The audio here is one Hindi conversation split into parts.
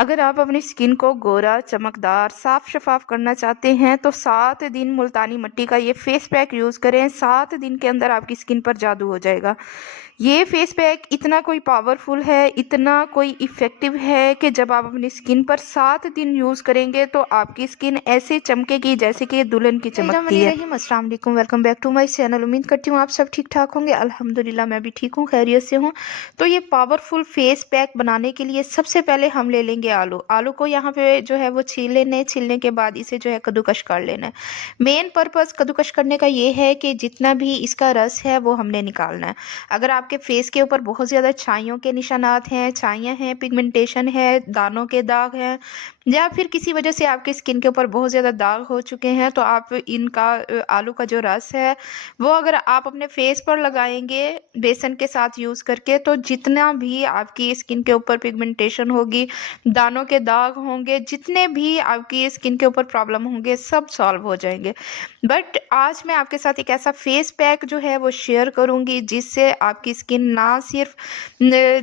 अगर आप अपनी स्किन को गोरा, चमकदार, साफ-शफ़ाफ करना चाहते हैं तो 7 दिन मुल्तानी मिट्टी का ये फेस पैक यूज़ करें। 7 दिन के अंदर आपकी स्किन पर जादू हो जाएगा। ये फेस पैक इतना कोई पावरफुल है, इतना कोई इफ़ेक्टिव है कि जब आप अपनी स्किन पर 7 दिन यूज़ करेंगे तो आपकी स्किन ऐसे चमकेगी जैसे कि दुल्हन की चमकती है। अस्सलाम वालेकुम, welcome back to my channel. उम्मीद करती हूँ आप सब ठीक-ठाक होंगे। अल्हम्दुलिल्लाह मैं भी ठीक हूँ, खैरियत से हूँ। तो ये पावरफुल फेस पैक बनाने के लिए सबसे पहले हम ले लेंगे आलू। आलू को यहाँ पे जो है वो छील लेना है, छीलने के बाद इसे जो है कद्दूकस कर लेना है। मेन पर्पज़ कद्दूकस करने का ये है कि जितना भी इसका रस है वो हमने निकालना है। अगर आपके फेस के ऊपर बहुत ज़्यादा छाइयों के निशानात हैं, छाइयाँ हैं, पिगमेंटेशन है, दानों के दाग हैं या फिर किसी वजह से आपकी स्किन के ऊपर बहुत ज़्यादा दाग हो चुके हैं, तो आप इनका आलू का जो रस है वो अगर आप अपने फेस पर लगाएँगे बेसन के साथ यूज़ करके, तो जितना भी आपकी स्किन के ऊपर पिगमेंटेशन होगी, दानों के दाग होंगे, जितने भी आपकी स्किन के ऊपर प्रॉब्लम होंगे, सब सॉल्व हो जाएँगे। बट आज मैं आपके साथ एक ऐसा फेस पैक जो है वो शेयर करूँगी जिससे आपकी स्किन ना सिर्फ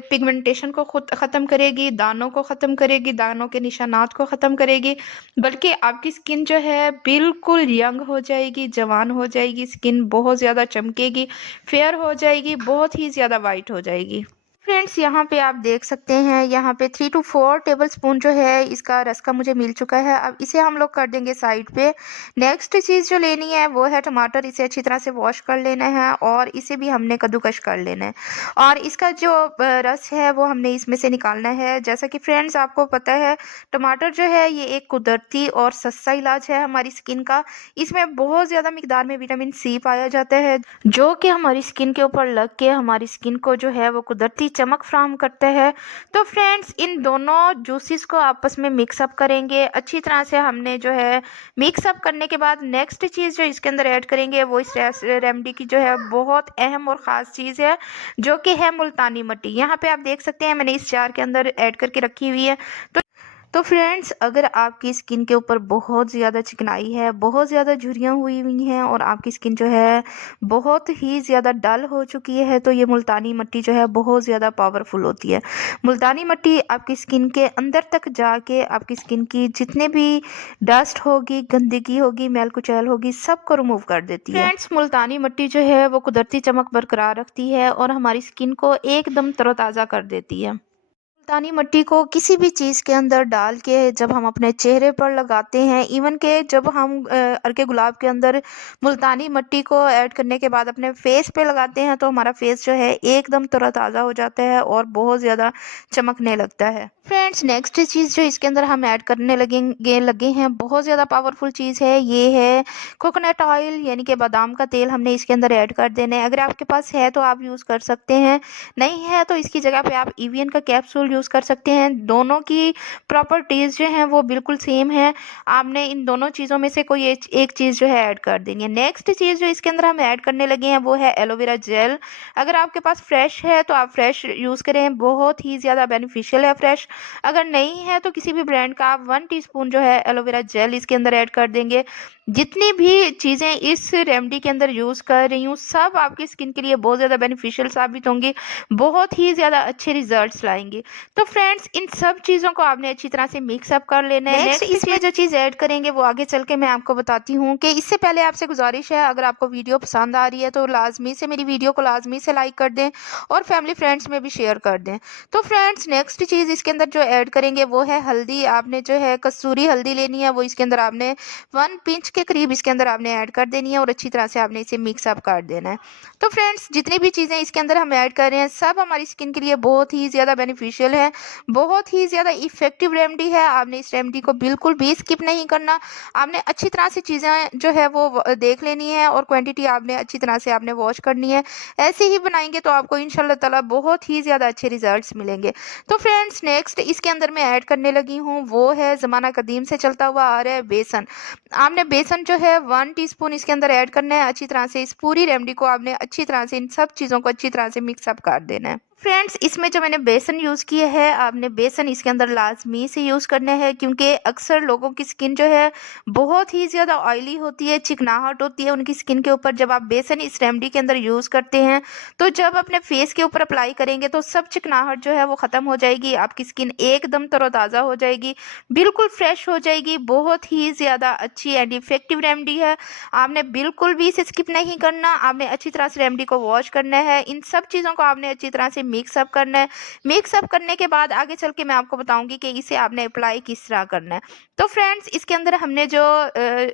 पिगमेंटेशन को खुद ख़त्म करेगी, दानों को ख़त्म करेगी, दानों के निशानात को ख़त्म करेगी, बल्कि आपकी स्किन जो है बिल्कुल यंग हो जाएगी, जवान हो जाएगी, स्किन बहुत ज़्यादा चमकेगी, फेयर हो जाएगी, बहुत ही ज़्यादा वाइट हो जाएगी। फ्रेंड्स यहाँ पे आप देख सकते हैं, यहाँ पे 3 टू 4 टेबलस्पून जो है इसका रस का मुझे मिल चुका है। अब इसे हम लोग कर देंगे साइड पे। नेक्स्ट चीज़ जो लेनी है वो है टमाटर। इसे अच्छी तरह से वॉश कर लेना है और इसे भी हमने कद्दूकस कर लेना है और इसका जो रस है वो हमने इसमें से निकालना है। जैसा कि फ्रेंड्स आपको पता है, टमाटर जो है ये एक कुदरती और सस्ता इलाज है हमारी स्किन का। इसमें बहुत ज़्यादा मिकदार में विटामिन सी पाया जाता है, जो कि हमारी स्किन के ऊपर लग के हमारी स्किन को जो है वो कुदरती चमक फ्राहम करता है। तो फ्रेंड्स इन दोनों जूसेस को आपस में मिक्स अप करेंगे अच्छी तरह से। हमने जो है मिक्स अप करने के बाद नेक्स्ट चीज़ जो इसके अंदर ऐड करेंगे वो इस रेमेडी की जो है बहुत अहम और ख़ास चीज़ है, जो कि है मुल्तानी मिट्टी। यहाँ पे आप देख सकते हैं मैंने इस जार के अंदर ऐड करके रखी हुई है। तो फ्रेंड्स अगर आपकी स्किन के ऊपर बहुत ज़्यादा चिकनाई है, बहुत ज़्यादा झुर्रियाँ हुई हैं और आपकी स्किन जो है बहुत ही ज़्यादा डल हो चुकी है, तो ये मुल्तानी मिट्टी जो है बहुत ज़्यादा पावरफुल होती है। मुल्तानी मिट्टी आपकी स्किन के अंदर तक जाके आपकी स्किन की जितने भी डस्ट होगी, गंदगी होगी, मैल कुचैल होगी, सबको रिमूव कर देती है। फ्रेंड्स मुल्तानी मिट्टी जो है वो कुदरती चमक बरकरार रखती है और हमारी स्किन को एकदम तरोताज़ा कर देती है। मुल्तानी मिट्टी को किसी भी चीज़ के अंदर डाल के जब हम अपने चेहरे पर लगाते हैं, इवन के जब हम अर्के गुलाब के अंदर मुल्तानी मिट्टी को ऐड करने के बाद अपने फेस पे लगाते हैं, तो हमारा फेस जो है एकदम तरोताज़ा हो जाता है और बहुत ज़्यादा चमकने लगता है। फ्रेंड्स नेक्स्ट चीज़ जो इसके अंदर हम ऐड करने लगे हैं, बहुत ज़्यादा पावरफुल चीज़ है, ये है कोकोनट ऑयल यानी कि बादाम का तेल हमने इसके अंदर ऐड कर देना है। अगर आपके पास है तो आप यूज़ कर सकते हैं, नहीं है तो इसकी जगह पे आप EVN का कैप्सूल यूज़ कर सकते हैं। दोनों की प्रॉपर्टीज़ जो हैं वो बिल्कुल सेम है। आपने इन दोनों चीज़ों में से कोई एक चीज़ जो है ऐड कर देनी है। नेक्स्ट चीज़ जो इसके अंदर हम ऐड करने लगे हैं वो है एलोवेरा जेल। अगर आपके पास फ्रेश है तो आप फ्रेश यूज़ करें, बहुत ही ज़्यादा बेनिफिशियल है फ्रेश। अगर नहीं है तो किसी भी ब्रांड का आप 1 टीस्पून जो है एलोवेरा जेल इसके अंदर ऐड कर देंगे। जितनी भी चीज़ें इस रेमेडी के अंदर यूज़ कर रही हूँ सब आपकी स्किन के लिए बहुत ज़्यादा बेनिफिशियल साबित होंगी, बहुत ही ज़्यादा अच्छे रिजल्ट्स लाएंगी। तो फ्रेंड्स इन सब चीज़ों को आपने अच्छी तरह से मिक्स अप कर लेना है। नेक्स्ट इसमें जो चीज़ ऐड करेंगे वो आगे चल के मैं आपको बताती हूँ। कि इससे पहले आपसे गुजारिश है, अगर आपको वीडियो पसंद आ रही है तो लाजमी से मेरी वीडियो को लाजमी से लाइक कर दें और फैमिली फ्रेंड्स में भी शेयर कर दें। तो फ्रेंड्स नेक्स्ट चीज़ इसके अंदर जो ऐड करेंगे वो है हल्दी। आपने जो है कसूरी हल्दी लेनी है, वो इसके अंदर आपने 1 पिंच के करीब इसके अंदर आपने ऐड कर देनी है और अच्छी तरह से आपने इसे मिक्स अप कर देना है। तो फ्रेंड्स जितनी भी चीज़ें इसके अंदर हम ऐड कर रहे हैं सब हमारी स्किन के लिए बहुत ही ज़्यादा बेनिफिशियल है, बहुत ही ज़्यादा इफ़ेक्टिव रेमेडी है। आपने इस रेमेडी को बिल्कुल भी स्किप नहीं करना। आपने अच्छी तरह से चीज़ें जो है वो देख लेनी है और क्वांटिटी आपने अच्छी तरह से आपने वॉश करनी है। ऐसे ही बनाएंगे तो आपको इंशाल्लाह ताला बहुत ही ज़्यादा अच्छे रिजल्ट्स मिलेंगे। तो फ्रेंड्स नेक्स्ट इसके अंदर मैं ऐड करने लगी हूँ वो है ज़माना कदीम से चलता हुआ आ रहा है बेसन। आपने बेसन जो है 1 टीस्पून इसके अंदर ऐड करना है। अच्छी तरह से इस पूरी रेमेडी को आपने अच्छी तरह से इन सब चीज़ों को अच्छी तरह से मिक्स अप कर देना है। फ्रेंड्स इसमें जो मैंने बेसन यूज़ किया है, आपने बेसन इसके अंदर लाज़मी से यूज़ करना है, क्योंकि अक्सर लोगों की स्किन जो है बहुत ही ज़्यादा ऑयली होती है, चिकनाहट होती है उनकी स्किन के ऊपर। जब आप बेसन इस रेमेडी के अंदर यूज़ करते हैं, तो जब अपने फेस के ऊपर अप्लाई करेंगे तो सब चिकनाहट जो है वो ख़त्म हो जाएगी, आपकी स्किन एकदम तरोताज़ा हो जाएगी, बिल्कुल फ्रेश हो जाएगी। बहुत ही ज़्यादा अच्छी एंड इफ़ेक्टिव रेमेडी है। आपने बिल्कुल भी इसे स्किप नहीं करना, आपने अच्छी तरह से रेमेडी को वॉश करना है। इन सब चीज़ों को आपने अच्छी तरह से मिक्स अप करना है। मिक्स अप करने के बाद आगे चल के मैं आपको बताऊँगी कि इसे आपने अप्लाई किस तरह करना है। तो फ्रेंड्स इसके अंदर हमने जो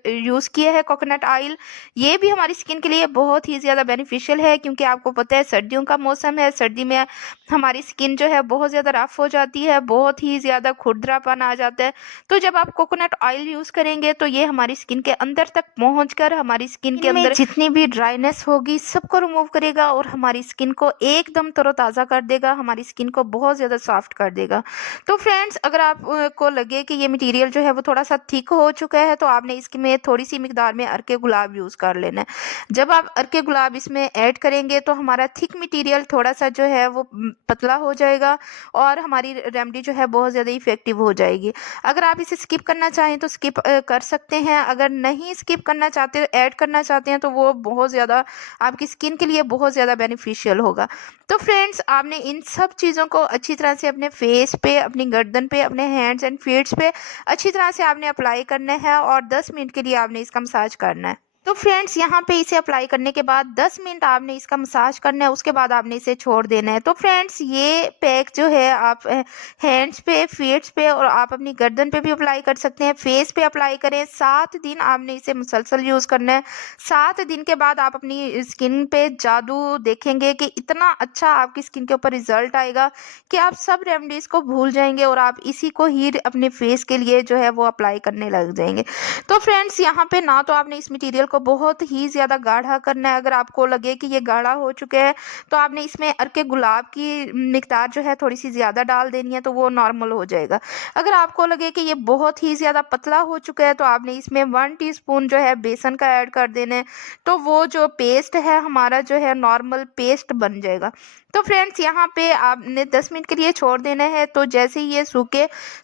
यूज़ किया है कोकोनट ऑयल, ये भी हमारी स्किन के लिए बहुत ही ज़्यादा बेनिफिशियल है, क्योंकि आपको पता है सर्दियों का मौसम है, सर्दी में हमारी स्किन जो है बहुत ज़्यादा रफ़ हो जाती है, बहुत ही ज़्यादा खुरदरापन आ जाता है। तो जब आप कोकोनट ऑयल यूज़ करेंगे तो ये हमारी स्किन के अंदर तक पहुँचकर हमारी स्किन के अंदर जितनी भी ड्राइनेस होगी सबको रिमूव करेगा और हमारी स्किन को एकदम तरोताज़ा कर देगा, हमारी स्किन को बहुत ज़्यादा सॉफ्ट कर देगा। तो फ्रेंड्स अगर आप को लगे कि ये मटेरियल जो है वो थोड़ा-सा थिक हो चुका है, तो आपने इसमें थोड़ी-सी मिकदार में अर्के गुलाब यूज़ कर लेना है। जब आप अर्के गुलाब इसमें ऐड करेंगे तो हमारा थिक मटेरियल थोड़ा-सा जो है वो पतला हो जाएगा और हमारी रेमेडी जो है बहुत ज़्यादा इफ़ेक्टिव हो जाएगी। अगर आप इसे स्किप करना चाहें तो स्किप कर सकते हैं, अगर नहीं स्किप करना चाहते, ऐड करना चाहते हैं, तो वो बहुत ज़्यादा आपकी स्किन के लिए बहुत ज़्यादा बेनिफिशियल होगा। तो फ्रेंड्स आपने इन सब चीज़ों को अच्छी तरह से अपने फेस पे, अपनी गर्दन पे, अपने हैंड्स एंड फीट्स पे अच्छी तरह से आपने अप्लाई करना है और 10 मिनट के लिए आपने इसका मसाज करना है। तो फ्रेंड्स यहाँ पे इसे अप्लाई करने के बाद 10 मिनट आपने इसका मसाज करना है, उसके बाद आपने इसे छोड़ देना है। तो फ्रेंड्स ये पैक जो है आप हैंड्स पे, फीट्स पे और आप अपनी गर्दन पे भी अप्लाई कर सकते हैं, फेस पे अप्लाई करें। 7 दिन आपने इसे मुसलसल यूज़ करना है। 7 दिन के बाद आप अपनी स्किन पे जादू देखेंगे कि इतना अच्छा आपकी स्किन के ऊपर रिजल्ट आएगा कि आप सब रेमेडीज़ को भूल जाएंगे और आप इसी को ही अपने फेस के लिए जो है वो अप्लाई करने लग जाएंगे। तो फ्रेंड्स यहाँ पे ना तो आपने इस मटेरियल को बहुत ही ज़्यादा गाढ़ा करना है, अगर आपको लगे कि ये गाढ़ा हो चुके हैं तो आपने इसमें अर्के गुलाब की मिकदार जो है थोड़ी सी ज़्यादा डाल देनी है, तो वो नॉर्मल हो जाएगा। अगर आपको लगे कि ये बहुत ही ज़्यादा पतला हो चुका है तो आपने इसमें 1 टीस्पून जो है बेसन का ऐड कर देना है, तो वो जो पेस्ट है हमारा जो है नॉर्मल पेस्ट बन जाएगा। तो फ्रेंड्स यहाँ पे आपने 10 मिनट के लिए छोड़ देना है। तो जैसे ही ये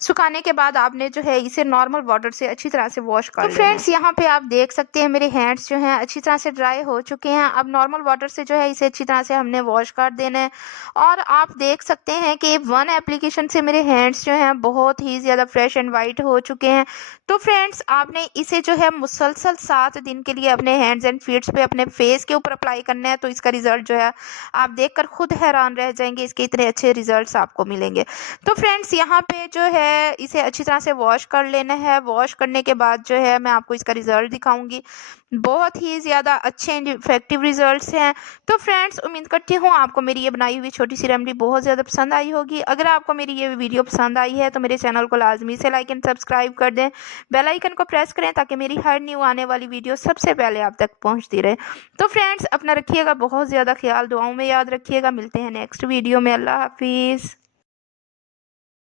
सुखाने के बाद आपने जो है इसे नॉर्मल वाटर से अच्छी तरह से वॉश कर लेना है। तो फ्रेंड्स यहाँ पे आप देख सकते हैं मेरे हैंड्स जो हैं अच्छी तरह से ड्राई हो चुके हैं। अब नॉर्मल वाटर से जो है इसे अच्छी तरह से हमने वॉश कर देना है और आप देख सकते हैं कि 1 एप्लीकेशन से मेरे हैंड्स जो हैं बहुत ही ज़्यादा फ्रेश एंड वाइट हो चुके हैं। तो फ्रेंड्स आपने इसे जो है मुसलसल 7 दिन के लिए अपने हैंड्स एंड फीट्स पे, अपने फेस के ऊपर अप्लाई करना है। तो इसका रिजल्ट जो है आप देखकर खुद हैरान रह जाएंगे, इसके इतने अच्छे रिजल्ट्स आपको मिलेंगे। तो फ्रेंड्स यहाँ पे जो है इसे अच्छी तरह से वॉश कर लेना है। वॉश करने के बाद जो है मैं आपको इसका रिजल्ट दिखाऊंगी। बहुत ही ज़्यादा अच्छे एंड इफेक्टिव रिजल्ट्स हैं। तो फ्रेंड्स उम्मीद करती हूँ आपको मेरी ये बनाई हुई छोटी सी रेमेडी बहुत ज़्यादा पसंद आई होगी। अगर आपको मेरी ये वीडियो पसंद आई है तो मेरे चैनल को लाजमी से लाइक एंड सब्सक्राइब कर दें, बेल आइकन को प्रेस करें ताकि मेरी हर न्यू आने वाली वीडियो सबसे पहले आप तक पहुँचती रहे। तो फ्रेंड्स अपना रखिएगा बहुत ज़्यादा ख्याल, दुआओं में याद रखिएगा। मिलते हैं नेक्स्ट वीडियो में। अल्लाह हाफिज़।